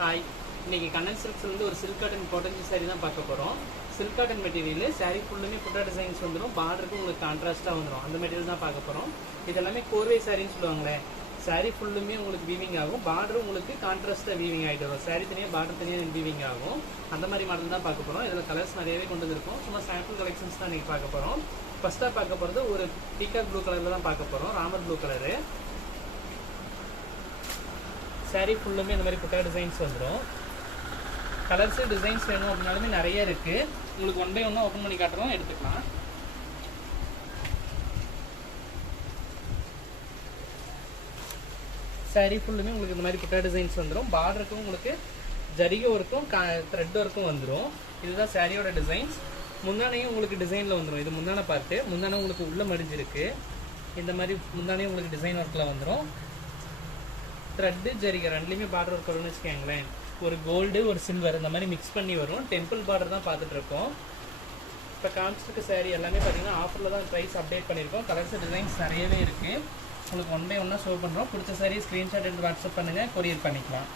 Hi, இன்னைக்கு கண்ணன் சில்க்ஸ்லேருந்து ஒரு silk cotton cotton sorry தான் பார்க்க போகிறோம். சில்க் காட்டன் மெட்டீரியல் சாரி ஃபுல்லுமே புட்டா டிசைன்ஸ் வந்துடும். பார்டருக்கு உங்களுக்கு கான்ட்ராஸ்ட்டாக வந்துடும். அந்த மெட்டீரியல் தான் பார்க்க போகிறோம். இது எல்லாமே கோர்வை சாரின்னு சொல்லுவாங்களே. சாரி ஃபுல்லுமே உங்களுக்கு வீவிங் ஆகும். பார்டரும் உங்களுக்கு கான்ட்ராஸ்ட்டாக வீவிங் ஆகிட்டு வரும். சாரி தனியாக பார்டர் தனியாக வீவிங் ஆகும். அந்த மாதிரி மாடல் தான் பார்க்க போகிறோம். இதில் கலர்ஸ் நிறையவே கொண்டு வந்துருக்கோம். சும்மா சாம்பிள் கலெக்ஷன்ஸ் தான் இன்றைக்கி பார்க்க போகிறோம். ஃபஸ்ட்டாக பார்க்க போகிறது ஒரு பீகாக் ப்ளூ கலரில் தான் பார்க்க போகிறோம். Ramar blue colour. சாரி ஃபுல்லுமே இந்த மாதிரி புட்டா டிசைன்ஸ் வந்துடும். கலர்ஸு டிசைன்ஸ் வேணும் அப்படின்னாலுமே நிறைய இருக்குது. உங்களுக்கு ஒன் பை ஒன்னாக ஓப்பன் பண்ணி காட்டுறோம், எடுத்துக்கலாம். சாரி ஃபுல்லுமே உங்களுக்கு இந்த மாதிரி புட்டா டிசைன்ஸ் வந்துடும். பார்டருக்கும் உங்களுக்கு ஜரிகை ஒர்க்கும் த்ரெட் ஒர்க்கும் வந்துடும். இதுதான் சாரியோட டிசைன்ஸ். முந்தானையும் உங்களுக்கு டிசைனில் வந்துடும். இது முந்தானை பார்த்து முந்தானை உங்களுக்கு உள்ளே மடிஞ்சிருக்கு. இந்த மாதிரி முந்தானையும் உங்களுக்கு டிசைன் ஒர்க்கில் வந்துடும். த்ரெட்டு ஜரிகை ரெண்டுலேயுமே பார்டர் ஒர்க் வரும்னு வச்சுக்கோங்களேன். ஒரு கோல்டு ஒரு சில்வர் இந்த மாதிரி மிக்ஸ் பண்ணி வரும். டெம்பிள் பார்டர் தான் பார்த்துட்ருக்கோம். இப்போ காமிச்சிருக்க சாரீ எல்லாமே பார்த்தீங்கன்னா ஆஃபரில் தான் ப்ரைஸ் அப்டேட் பண்ணியிருக்கோம். கலர்ஸ் டிசைன்ஸ் நிறையவே இருக்குது. உங்களுக்கு ஒன் பை ஒன்னாக ஷோ பண்ணுறோம். பிடிச்ச சாரீ ஸ்க்ரீன்ஷாட் எடுத்து வாட்ஸ்அப் பண்ணுங்கள், கொரியர் பண்ணிக்கலாம்.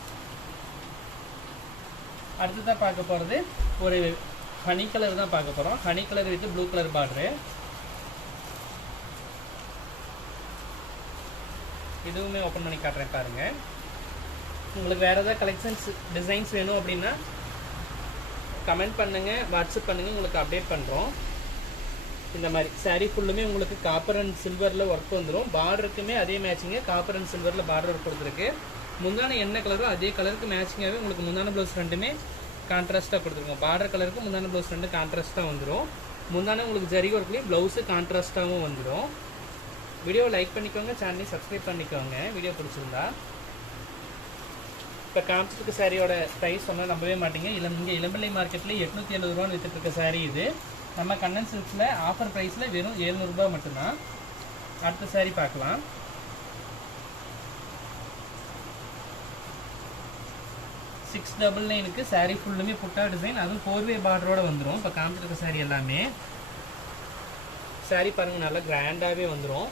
அடுத்ததாக பார்க்க போகிறது ஒரு ஹனி கலர் தான் பார்க்க போகிறோம். Honey colour with blue colour border. இதுவுமே ஓப்பன் பண்ணி காட்டுறேன் பாருங்கள். உங்களுக்கு வேறு ஏதாவது கலெக்ஷன்ஸ் டிசைன்ஸ் வேணும் அப்படின்னா கமெண்ட் பண்ணுங்கள், வாட்ஸ்அப் பண்ணுங்கள், உங்களுக்கு அப்டேட் பண்ணுறோம். இந்த மாதிரி சாரீ ஃபுல்லுமே உங்களுக்கு காப்பர் அண்ட் சில்வரில் ஒர்க் வந்துடும். பார்டருக்குமே அதே மேட்சிங்காக காப்பர் அண்ட் சில்வரில் பார்டர் ஒர்க் கொடுத்துருக்கு. முந்தான என்ன கலரோ அதே கலருக்கு மேட்சிங்காகவே உங்களுக்கு முந்தான ப்ளவுஸ் ரெண்டுமே கான்ட்ராஸ்ட்டாக கொடுத்துருக்கோம். பார்டர் கலருக்கு முந்தான ப்ளவுஸ் ரெண்டு கான்ட்ராஸ்ட்டாக வந்துடும். முந்தான உங்களுக்கு ஜரி ஒர்க்லேயும் ப்ளவுஸு கான்ட்ராஸ்ட்டாகவும் வந்துடும். வீடியோவை லைக் பண்ணிக்கோங்க, சேனலையும் சப்ஸ்கிரைப் பண்ணிக்கோங்க வீடியோ பிடிச்சிருந்தா. இப்போ காமிச்சிருக்க சாரியோட ப்ரைஸ் சொன்னால் நம்பவே மாட்டீங்க. இங்கே இளம்பிள்ளை மார்க்கெட்டில் 870 ரூபான்னு விற்றுட்ருக்க சாரீ இது. நம்ம கண்ணன் சில்க்ஸில் ஆஃபர் ப்ரைஸில் வெறும் 700 ரூபா மட்டும்தான். அடுத்த சாரீ பார்க்கலாம். $699 சாரீ ஃபுல்லுமே புட்டா டிசைன், அதுவும் 4-வே பார்டரோடு வந்துடும். இப்போ காமிச்சிருக்க சாரீ எல்லாமே சாரீ பாருங்கள், நல்லா கிராண்டாகவே வந்துடும்.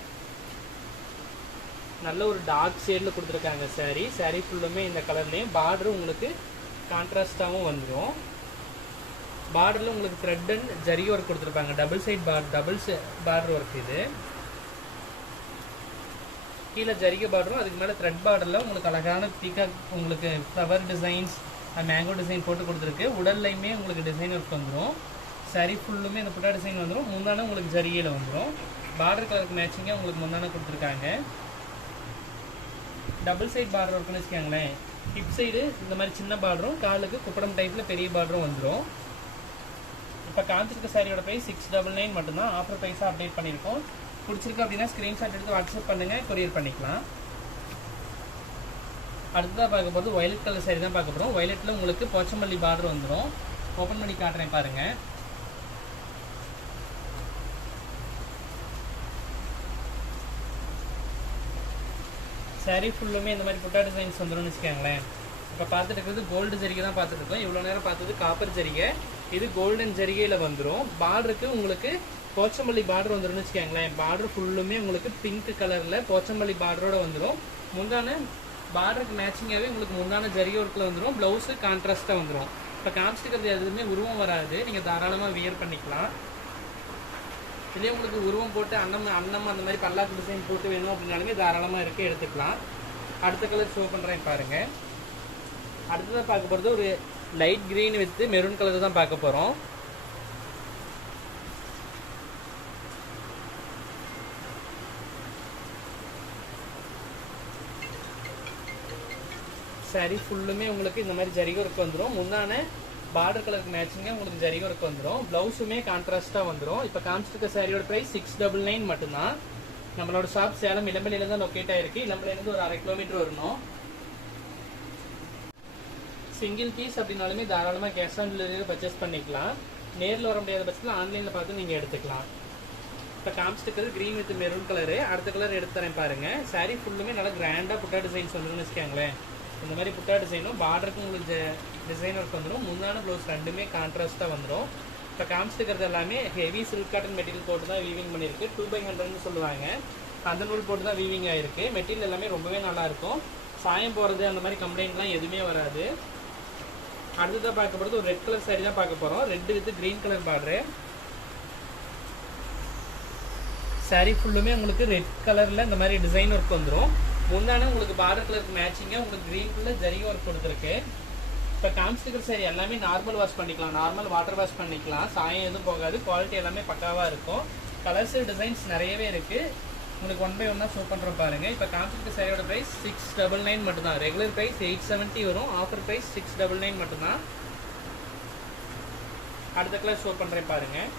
நல்ல ஒரு டார்க் ஷேடில் கொடுத்துருக்காங்க சாரீ. சாரீ ஃபுல்லுமே இந்த கலர்லேயும் பார்டரும் உங்களுக்கு கான்ட்ராஸ்டாகவும் வந்துடும். பார்டரில் உங்களுக்கு த்ரெட் அண்ட் ஜரி ஒர்க் கொடுத்துருப்பாங்க. டபுள் சைட் பார்டர் ஒர்க் இது. கீழே ஜரிகை பார்டரும் அதுக்கு மேலே த்ரெட் பார்டரில் உங்களுக்கு அழகான பீகாக் உங்களுக்கு ஃப்ளவர் டிசைன்ஸ் மேங்கோ டிசைன் போட்டு கொடுத்துருக்கு. உடல்லையுமே உங்களுக்கு டிசைன் ஒர்க் வந்துடும். சாரீ ஃபுல்லுமே இந்த புட்டா டிசைன் வந்துடும். முந்தான உங்களுக்கு ஜரிகையில் வந்துடும். பார்டர் கலருக்கு மேட்சிங்காக உங்களுக்கு முந்தான கொடுத்துருக்காங்க. டபுள் சைட் பார்டர் ஒர்க்குன்னு வச்சுக்கோங்களேன். ஹிப் சைடு இந்த மாதிரி சின்ன பார்டரும் காலுக்கு குப்படம் டைப்பில் பெரிய பார்டரும் வந்துடும். இப்போ காமிச்சிருக்க சாரியோட ப்ரைஸ் 699 மட்டும்தான். ஆஃபர் ப்ரைஸாக அப்டேட் பண்ணியிருக்கோம். பிடிச்சிருக்கு அப்படின்னா ஸ்க்ரீன்ஷாட் எடுத்து வாட்ஸ்அப் பண்ணுங்கள், கொரியர் பண்ணிக்கலாம். அடுத்ததாக பார்க்க போகிறது வயலட் கலர் சாரி தான் பார்க்க போகிறோம். வயலட்டில் உங்களுக்கு போச்சமல்லி பார்டர் வந்துடும். ஓப்பன் பண்ணி காட்டுறேன் பாருங்கள். சாரீ ஃபுல்லுமே இந்த மாதிரி புட்டா டிசைன்ஸ் வந்துடும்னு வச்சுக்கோங்களேன். இப்போ பார்த்துட்டு இருக்கிறது கோல்டு ஜரிகை தான் பார்த்துட்டு இருக்கோம். இவ்வளோ நேரம் பார்த்தது காப்பர் ஜரிகை. இது கோல்டன் ஜரிகையில் வந்துடும். பார்டருக்கு உங்களுக்கு போச்சம்பள்ளி பார்டர் வந்துடும்னு வச்சுக்கோங்களேன். பார்டர் ஃபுல்லுமே உங்களுக்கு பிங்க் கலரில் போச்சம்பள்ளி பார்டரோடு வந்துடும். முந்தான பார்டருக்கு மேட்சிங்காகவே உங்களுக்கு முந்தான ஜரிகை ஒர்க்கில் வந்துடும். ப்ளவுஸு கான்ட்ராஸ்ட்டாக வந்துடும். இப்போ காமிச்சிருக்கிறது எதுவுமே உருவம் வராது. நீங்கள் தாராளமாக வியர் பண்ணிக்கலாம். இதே உங்களுக்கு உருவம் போட்டு அன்னம் அந்த மாதிரி பல்லாக்கு டிசைன் போட்டு வேணும் அப்படின்னாலுமே தாராளமாக இருக்குது, எடுத்துக்கலாம். அடுத்த கலர் ஷோ பண்ணுறேன் பாருங்கள். அடுத்ததாக பார்க்க போகிறது ஒரு light green with maroon colour தான் பார்க்க போகிறோம். சாரீ ஃபுல்லுமே உங்களுக்கு இந்த மாதிரி ஜரிகை ஒர்க் வந்துடும். முந்தான பார்டர் கலருக்கு மேட்சிங்காக உங்களுக்கு ஜரிகை ஒர்க் வந்துடும். ப்ளவுஸுமே கான்ட்ராஸ்ட்டாக வந்துடும். இப்போ காமிச்சிருக்க சாரியோட ப்ரைஸ் 699 மட்டும்தான். நம்மளோட ஷாப் சேலம் இளம்பிள்ளையில் தான் லொக்கேட் ஆகிருக்கு. இளம்பிள்ளையிலேருந்து ஒரு 1/2 கிலோமீட்டர் வரணும். சிங்கிள் பீஸ் அப்படின்னாலுமே தாராளமாக கேஷ் ஆன் டெலிவரியில் பர்ச்சேஸ் பண்ணிக்கலாம். நேரில் வர முடியாத பட்சத்தில் ஆன்லைனில் பார்த்து நீங்கள் எடுத்துக்கலாம். இப்போ காமிச்சிருக்கிறது க்ரீன் வித் மெரூன் கலரு. அடுத்த கலர் எடுத்து தரேன் பாருங்கள். சாரீ ஃபுல்லுமே நல்லா கிராண்டாக புட்டா டிசைன்ஸ் வந்துடும்னு வச்சுக்கோங்களேன். இந்த மாதிரி புட்டா டிசைனும் பார்டருக்கு உங்களுக்கு டிசைன் ஒர்க் வந்துடும். முந்தான ப்ளவுஸ் ரெண்டுமே கான்ட்ராஸ்ட்டாக வந்துடும். இப்போ காமிச்சிருக்கிறது எல்லாமே ஹெவி சில்க் காட்டன் மெட்டீரியல் போட்டு தான் வீவிங் பண்ணியிருக்கு. 2/100ன்னு சொல்லுவாங்க. அந்த நூல் போட்டு தான் வீவிங் ஆகிருக்கு. மெட்டீரியல் எல்லாமே ரொம்பவே நல்லாயிருக்கும். சாயம் போகிறது அந்த மாதிரி கம்ப்ளைண்ட்லாம் எதுவுமே வராது. அடுத்ததாக பார்க்க போகிறது ஒரு ரெட் கலர் சாரி தான் பார்க்க போகிறோம். Red with green colour border. Sorry ஃபுல்லுமே உங்களுக்கு ரெட் கலரில் இந்த மாதிரி டிசைன் ஒர்க் வந்துடும். முந்தானே உங்களுக்கு பார்டர் கலருக்கு மேட்சிங்காக உங்களுக்கு கிரீன் கலர் ஜரி ஒர்க் கொடுத்துருக்கு. இப்போ காமிச்சிருக்கிற சாரி எல்லாமே நார்மல் வாஷ் பண்ணிக்கலாம், நார்மல் வாட்டர் வாஷ் பண்ணிக்கலாம், சாயம் எதுவும் போகாது, குவாலிட்டி எல்லாமே பக்காவாக இருக்கும். கலர்ஸ் டிசைன்ஸ் நிறையவே இருக்குது. உங்களுக்கு 1 by 1 ஷோ பண்ணுறோம் பாருங்கள். இப்போ காமிச்சிருக்க சாரியோட ப்ரைஸ் 699 மட்டும்தான். ரெகுலர் ப்ரைஸ் 870 வரும், ஆஃபர் ப்ரைஸ் 699 மட்டும்தான். அடுத்த கலர் ஷோ பண்ணுறேன் பாருங்கள்.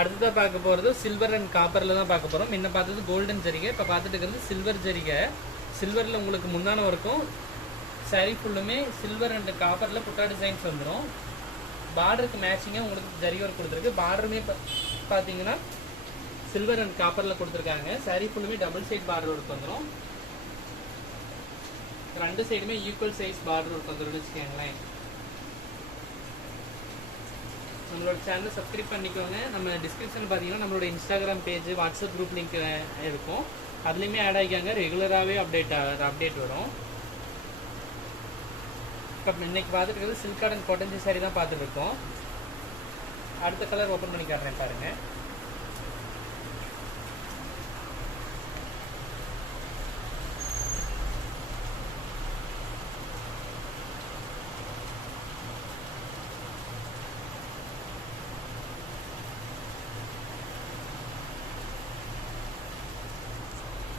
அடுத்ததாக பார்க்க போகிறது சில்வர் அண்ட் காப்பரில் தான் பார்க்க போகிறோம். முன்ன பார்த்தது கோல்டன் ஜரிகை, இப்போ பார்த்துட்டு இருக்கிறது சில்வர் ஜரிகை. சில்வரில் உங்களுக்கு முந்தான வரைக்கும் சாரி ஃபுல்லுமே சில்வர் அண்ட் காப்பரில் புட்டா டிசைன்ஸ் வந்துடும். பார்டருக்கு மேட்சிங்காக உங்களுக்கு ஜரி ஒர்க் கொடுத்துருக்கு. பார்டருமே பார்த்தீங்கன்னா சில்வர் அண்ட் காப்பரில் கொடுத்துருக்காங்க. சாரி ஃபுல்லுமே டபுள் சைட் பார்டர் ஒர்க் வந்துடும். 2 சைடுமே ஈக்குவல் சைஸ் பார்டர் ஒர்க் வந்துடும் வச்சுக்கோங்களேன். நம்மளோட சேனலை சப்ஸ்கிரைப் பண்ணிக்கோங்க. நம்ம டிஸ்கிரிப்ஷன் பார்த்தீங்கன்னா நம்மளோட Instagram page, WhatsApp group link இருக்கும். அதுலேயுமே ஆட் ஆகிக்காங்க. ரெகுலராகவே அப்டேட் வரும். இப்போ இன்னைக்கு பார்த்துட்டு இருக்கிறது சில்க் காட்டன் காட்டன் சாரி தான் பார்த்துட்டு இருக்கோம். அடுத்த கலர் ஓப்பன் பண்ணி காட்டுறேன் பாருங்கள்.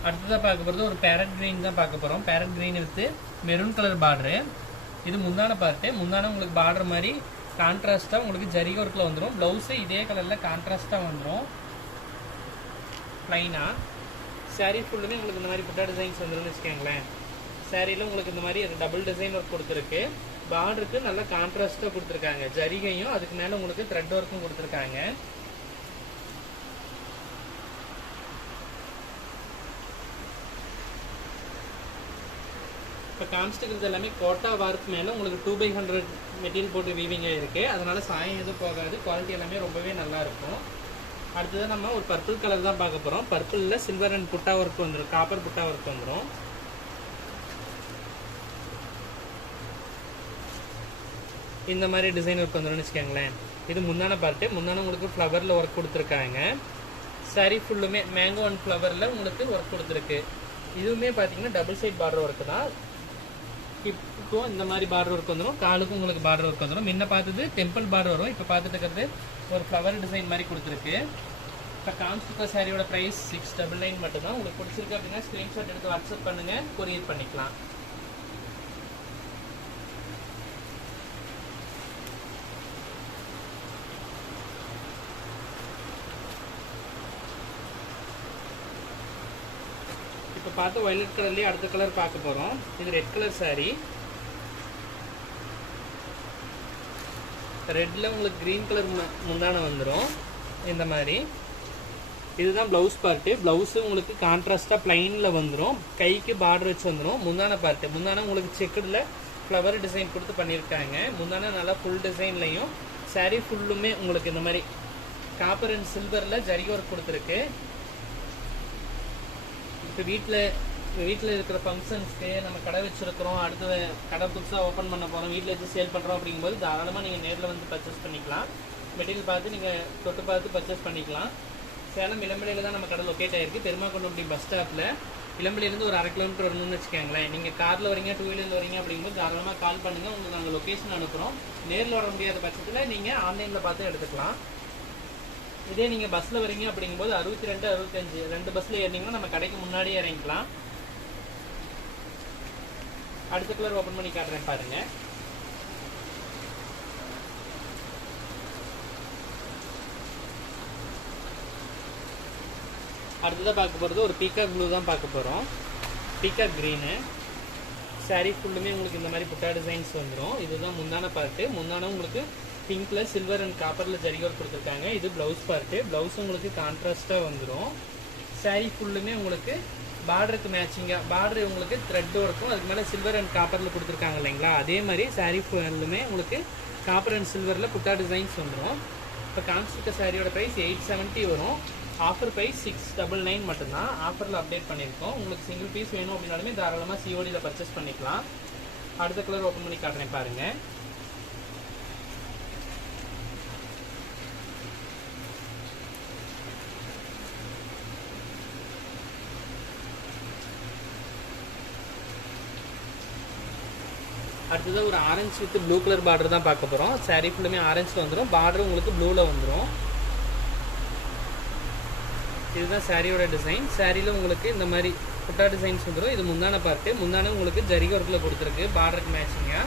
அடுத்ததாக பார்க்க போகிறது ஒரு பேரட் கிரீன் தான் பார்க்க போகிறோம். Farad green with maroon colour border. இது முந்தான பார்ட்டு. முந்தான உங்களுக்கு பார்டர் மாதிரி கான்ட்ராஸ்ட்டாக உங்களுக்கு ஜரி ஒர்க்கில் வந்துடும். ப்ளவுஸு இதே கலரில் கான்ட்ராஸ்ட்டாக வந்துடும் ப்ளைனாக. சாரீ ஃபுல்லுமே உங்களுக்கு இந்த மாதிரி புட்டா டிசைன்ஸ் வந்துடும்னு வச்சுக்கோங்களேன். சாரியில் உங்களுக்கு இந்த மாதிரி டபுள் டிசைன் ஒர்க் கொடுத்துருக்கு. பார்டருக்கு நல்லா கான்ட்ராஸ்ட்டாக கொடுத்துருக்காங்க. ஜரிகையும் அதுக்கு மேலே உங்களுக்கு த்ரெட் ஒர்க்கும் கொடுத்துருக்காங்க. இப்போ காமிச்சிட்டு எல்லாமே கோட்டா வார்க்கு மேலே உங்களுக்கு 2/100 மெட்டீரியல் போட்டு வீவிங்காக இருக்குது. அதனால் சாயம் எதுவும் போகாது. குவாலிட்டி எல்லாமே ரொம்பவே நல்லாயிருக்கும். அடுத்தது நம்ம ஒரு பர்பிள் கலர் தான் பார்க்க போகிறோம். பர்பிளில் சில்வர் அண்ட் புட்டா ஒர்க் வந்துடும், காப்பர் புட்டா ஒர்க் வந்துடும். இந்த மாதிரி டிசைன் ஒர்க் வந்துடும் வச்சுக்கோங்களேன். இது முந்தான பார்ட்டு. முந்தான உங்களுக்கு ஃப்ளவரில் ஒர்க் கொடுத்துருக்காங்க. சாரி ஃபுல்லுமே மேங்கோ அண்ட் ஃப்ளவரில் உங்களுக்கு ஒர்க் கொடுத்துருக்கு. இதுவுமே பார்த்தீங்கன்னா டபுள் சைட் பார்டர் ஒர்க்கு தான். இப்போ இந்த மாதிரி பார்டர் ஒர்க் வந்துடும். காலுக்கும் உங்களுக்கு பார்டர் ஒர்க் வந்துடும். முன்ன பார்த்தது டெம்பிள் பார்டர் வரும். இப்போ பார்த்துட்டு இருக்கிறது ஒரு ஃப்ளவர் டிசைன் மாதிரி கொடுத்துருக்கு. இப்போ காமிச்சிருக்க சாரியோட ப்ரைஸ் 699 மட்டும்தான். உங்களுக்கு பிடிச்சிருக்கு அப்படின்னா ஸ்க்ரீன்ஷாட் எடுத்து வாட்ஸ்அப் பண்ணுங்கள், கொரியர் பண்ணிக்கலாம். இப்போ பார்த்து வயலட் கலர்லேயே அடுத்த கலர் பார்க்க போகிறோம். இது ரெட் கலர் சாரீ. ரெட்டில் உங்களுக்கு க்ரீன் கலர் முந்தான வந்துடும் இந்த மாதிரி. இதுதான் ப்ளவுஸ் பார்ட்டு. ப்ளவுஸு உங்களுக்கு கான்ட்ராஸ்ட்டாக ப்ளைனில் வந்துடும். கைக்கு பார்டர் வச்சு வந்துடும். முந்தான பார்ட்டு. முந்தான உங்களுக்கு செக்குடில் ஃப்ளவர் டிசைன் கொடுத்து பண்ணியிருக்காங்க. முந்தான நல்லா ஃபுல் டிசைன்லையும் சாரீ ஃபுல்லுமே உங்களுக்கு இந்த மாதிரி காப்பர் அண்ட் சில்வரில் ஜரி ஒர்க் கொடுத்துருக்கு. இப்போ வீட்டில் இருக்கிற ஃபங்க்ஷன்ஸ்க்கு நம்ம கடை வச்சுருக்கிறோம், அடுத்த கடை புதுசாக ஓப்பன் பண்ண போகிறோம், வீட்டில் வச்சு சேல் பண்ணுறோம் அப்படிங்கும்போது தாராளமாக நீங்கள் நேரில் வந்து பர்ச்சேஸ் பண்ணிக்கலாம். மெட்டீரியல் பார்த்து நீங்கள் தொட்டு பார்த்து பர்ச்சேஸ் பண்ணிக்கலாம். சேலம் இளம்பிள்ளையில் தான் நம்ம கடை லொக்கேட் ஆகிருக்கு. பெருமாக்குளம் பஸ் ஸ்டாப்பில். இளம்பிள்ளையிலேருந்து ஒரு 1/2 கிலோமீட்டர் வரணும்னு வச்சுக்கோங்களேன். நீங்கள் காரில் வரீங்க, 2 வீலரில் வரீங்க அப்படிங்கும்போது தாராளமாக கால் பண்ணுங்கள். உங்களுக்கு நாங்கள் லொக்கேஷன் அனுப்புகிறோம். நேரில் வர முடியாத பட்சத்தில் நீங்கள் ஆன்லைனில் பார்த்து எடுத்துக்கலாம். இதே நீங்கள் பஸ்ஸில் வரீங்க அப்படிங்கும்போது 62, 65 2 பஸ்ஸில் ஏறினீங்கன்னா நம்ம கடைக்கு முன்னாடியே இறங்கிக்கலாம். அடுத்த கலர் ஓப்பன் பண்ணி காட்டுறேன் பாருங்க. அடுத்ததாக பார்க்க போகிறது ஒரு பீகாக் ப்ளூ தான் பார்க்க போகிறோம். Peacock green. சாரீ ஃபுல்லுமே உங்களுக்கு இந்த மாதிரி புட்டா டிசைன்ஸ் வந்துடும். இதுதான் முந்தான பார்ட்டு. முந்தான உங்களுக்கு பிங்க்கில் சில்வர் அண்ட் காப்பரில் ஜரி ஒர்க் கொடுத்துருக்காங்க. இது ப்ளவுஸ் பார்ட்டு. ப்ளவுஸ் உங்களுக்கு கான்ட்ராஸ்ட்டாக வந்துடும். சாரீ ஃபுல்லுமே உங்களுக்கு பார்டருக்கு மேட்சிங்காக பார்டர் உங்களுக்கு த்ரெட் இருக்கும், அதுக்கு மேலே சில்வர் அண்ட் காப்பரில் கொடுத்துருக்காங்க இல்லைங்களா, அதே மாதிரி சாரீ ஃபுல்லுமே உங்களுக்கு காப்பர் அண்ட் சில்வரில் புட்டா டிசைன்ஸ் வந்துடும். இப்போ காமிச்சிருக்க சாரியோட ப்ரைஸ் 870 வரும். ஆஃபர் ப்ரைஸ் 699 மட்டும்தான். ஆஃபரில் அப்டேட் பண்ணியிருக்கோம். உங்களுக்கு சிங்கிள் பீஸ் வேணும் அப்படின்னாலுமே தாராளமாக சிஓடியில் பர்ச்சேஸ் பண்ணிக்கலாம். அடுத்த கலர் ஓப்பன் பண்ணி காட்டுறேன் பாருங்கள். அடுத்தது ஒரு orange with blue colour border தான் பார்க்க போகிறோம். சாரீ ஃபுல்லுமே ஆரஞ்சில் வந்துடும், பார்டர் உங்களுக்கு ப்ளூவில் வந்துடும். இதுதான் சாரியோட டிசைன். சாரியில் உங்களுக்கு இந்த மாதிரி புட்டா டிசைன்ஸ் வந்துடும். இது முந்தான பார்ட்டு, முந்தான உங்களுக்கு ஜரிகை ஒர்க்கில் கொடுத்துருக்கு பார்டருக்கு மேட்சிங்காக.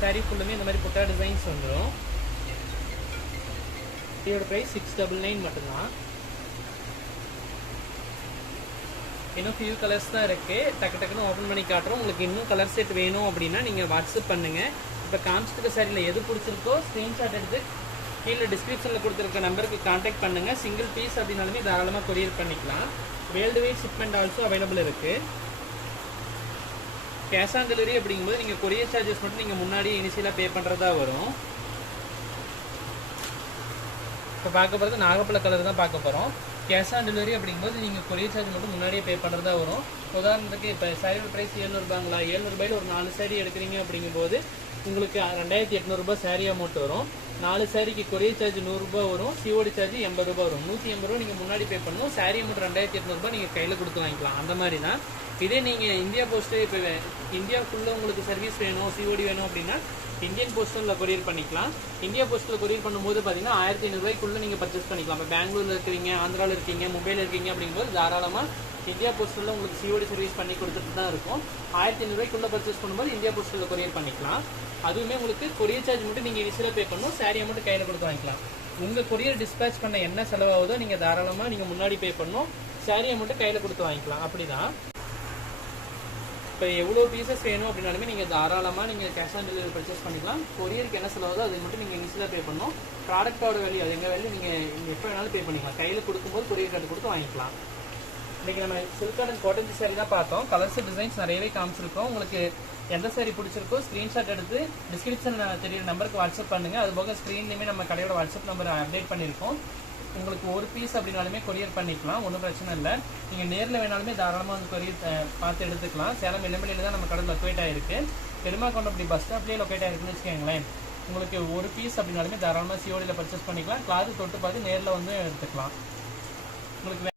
சாரீ ஃபுல்லுமே இந்த மாதிரி புட்டா டிசைன்ஸ் வந்துடும். இதோட ப்ரைஸ் 699 மட்டும்தான். இன்னும் ஃபியூ கலர்ஸ் தான் இருக்குது, டக்குன்னு ஓப்பன் பண்ணி காட்டுறோம். உங்களுக்கு இன்னும் கலர் செட் வேணும் அப்படின்னா நீங்கள் வாட்ஸ்அப் பண்ணுங்கள். இப்போ காமிச்சிருக்க சாரியில் எது பிடிச்சிருக்கோ ஸ்க்ரீன்ஷாட் எடுத்து கீழே டிஸ்கிரிப்ஷனில் கொடுத்துருக்க நம்பருக்கு கான்டாக்ட் பண்ணுங்கள். சிங்கிள் பீஸ் அப்படின்னாலுமே தாராளமாக கொரியர் பண்ணிக்கலாம். World wide shipment also available இருக்குது. கேஷ் ஆன் டெலிவரி அப்படிங்கும்போது நீங்கள் கொரியர் சார்ஜஸ் மட்டும் நீங்கள் முன்னாடியே இனிஷியலாக பே பண்ணுறதா வரும். இப்போ பார்க்க போகிறது நாகப்பழ கலர் தான் பார்க்க போகிறோம். கேஷ் ஆன் டெலிவரி அப்படிங்கும்போது நீங்கள் கொரியர் சார்ஜ் மட்டும் முன்னாடியே பே பண்ணுறதா வரும். உதாரணத்துக்கு இப்போ சாரியோட ப்ரைஸ் 700 ரூபாங்களா, 700 ரூபாயில் ஒரு 4 சாரீ எடுக்கிறீங்க அப்படிங்கும்போது உங்களுக்கு 2800 சாரீ அமௌண்ட் வரும். 4 சாரிக்கு கொரியர் சார்ஜ் 100 ரூபா வரும், சிஓடி சார்ஜ் 80 ரூபா வரும். 180 ரூபா நீங்கள் முன்னாடி பே பண்ணணும். சாரீ அமௌண்ட் 2800 நீங்கள் கையில் கொடுத்து வாங்கிக்கலாம். அந்த மாதிரி தான். இதே நீங்கள் இந்தியா போஸ்ட்டு இப்போ இந்தியாவுக்குள்ளே உங்களுக்கு சர்வீஸ் வேணும், சிஓடி வேணும் அப்படின்னா இந்தியன் போஸ்டலில் கொரியர் பண்ணிக்கலாம். இந்தியா போஸ்ட்டில் கொரியர் பண்ணும்போது பார்த்தீங்கன்னா 1500 ரூபாய்க்குள்ளே நீங்கள் பர்ச்சேஸ் பண்ணிக்கலாம். இப்போ பெங்களூரில் இருக்கிறீங்க, ஆந்திராவில் இருக்கீங்க, மும்பையில் இருக்கீங்க அப்படிங்கும்போது தாராளமாக இந்தியா போஸ்டலில் உங்களுக்கு சிஓடி சர்வீஸ் பண்ணி கொடுத்துட்டு தான் இருக்கும். 1500 ரூபாய்க்குள்ளே பர்ச்சேஸ் பண்ணும்போது இந்தியா போஸ்டலில் கொரியர் பண்ணிக்கலாம். அதுவுமே உங்களுக்கு கொரியர் சார்ஜ் மட்டும் நீங்கள் இனிஷியலாக பே பண்ணணும், சாரீ மட்டும் கையில் கொடுத்து வாங்கிக்கலாம். உங்கள் கொரியர் டிஸ்பேச் பண்ண என்ன செலவாகுதோ நீங்கள் தாராளமாக நீங்கள் முன்னாடி பே பண்ணணும், சாரியை மட்டும் கையில் கொடுத்து வாங்கிக்கலாம். அப்படி தான். இப்போ எவ்வளோ பீசஸ் வேணும் அப்படின்னாலுமே நீங்கள் தாராளமாக நீங்கள் கேஷ் ஆன் டெலிவரி பர்ச்சேஸ் பண்ணிக்கலாம். கொரியருக்கு என்ன செலவாகுதோ அது மட்டும் நீங்கள் இனிஷியலாக பே பண்ணணும். ப்ராடக்ட்டோட வேல்யூ அது எங்கள் வேல்யூ நீங்கள் எப்போ வேணாலும் பே பண்ணிக்கலாம். கையில் கொடுக்கும்போது கொரியர் கார்டு கொடுத்து வாங்கிக்கலாம். இன்றைக்கி நம்ம சில்க் அண்ட் காட்டன் சாரி தான் பார்த்தோம். கலர்ஸ் டிசைன்ஸ் நிறையவே காமிச்சிருக்கோம். உங்களுக்கு எந்த சாரி பிடிச்சிருக்கோ ஸ்க்ரீன்ஷாட் எடுத்து டிஸ்கிரிப்ஷனில் தெரியுற நம்பருக்கு வாட்ஸ்அப் பண்ணுங்கள். அதுபோக ஸ்க்ரீன்லேயுமே நம்ம கடையோட வாட்ஸ்அப் நம்பர் அப்டேட் பண்ணியிருக்கோம். உங்களுக்கு ஒரு பீஸ் அப்படின்னாலுமே கொரியர் பண்ணிக்கலாம், ஒன்றும் பிரச்சனை இல்லை. நீங்கள் நேரில் வேணாலுமே தாராளமாக வந்து கொரியர் பார்த்து எடுத்துக்கலாம். சேலம் இளம்பிள்ளையில் தான் நம்ம கடை லொக்கேட் ஆகிருக்கு. பெருமாக்கொண்டம் அப்படி பஸ் ஸ்டாப்லேயே லொக்கேட் ஆகிருக்குன்னு வச்சுக்கோங்களேன். உங்களுக்கு ஒரு பீஸ் அப்படின்னாலுமே தாராளமாக சிஓடியில் பர்ச்சேஸ் பண்ணிக்கலாம். கிளாத்து தொட்டு பார்த்து நேரில் வந்து எடுத்துக்கலாம். உங்களுக்கு